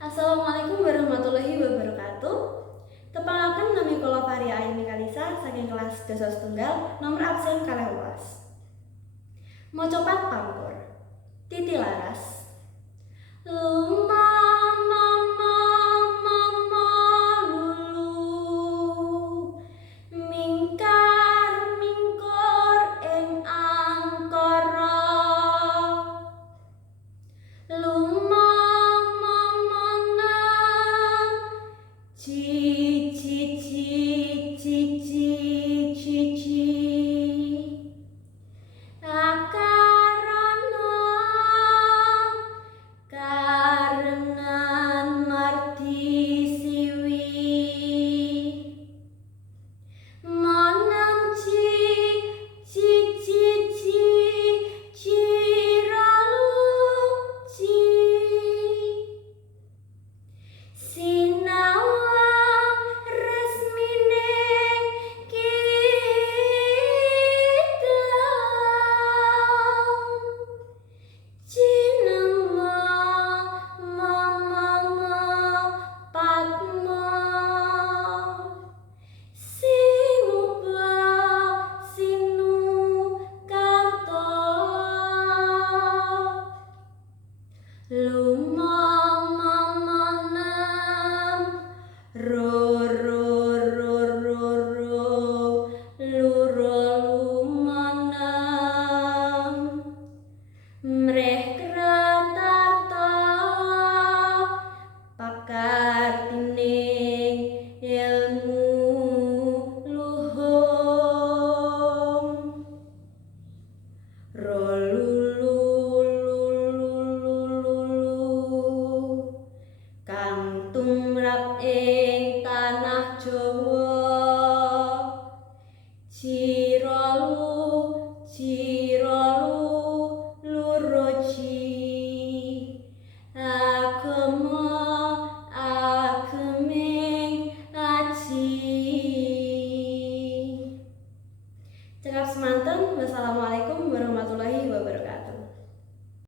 Assalamualaikum warahmatullahi wabarakatuh. Tepangaken nami kula Faria Ayuni Kalisa saking kelas Dasa Setunggal nomor absen 12. Maca pangkur. Titi Laras. Mama lulu mingkar mingkur ing angkara karengan marti siwi manang ciraluci sinawang resmining kita cinema mama padma sinuba sinu karto luma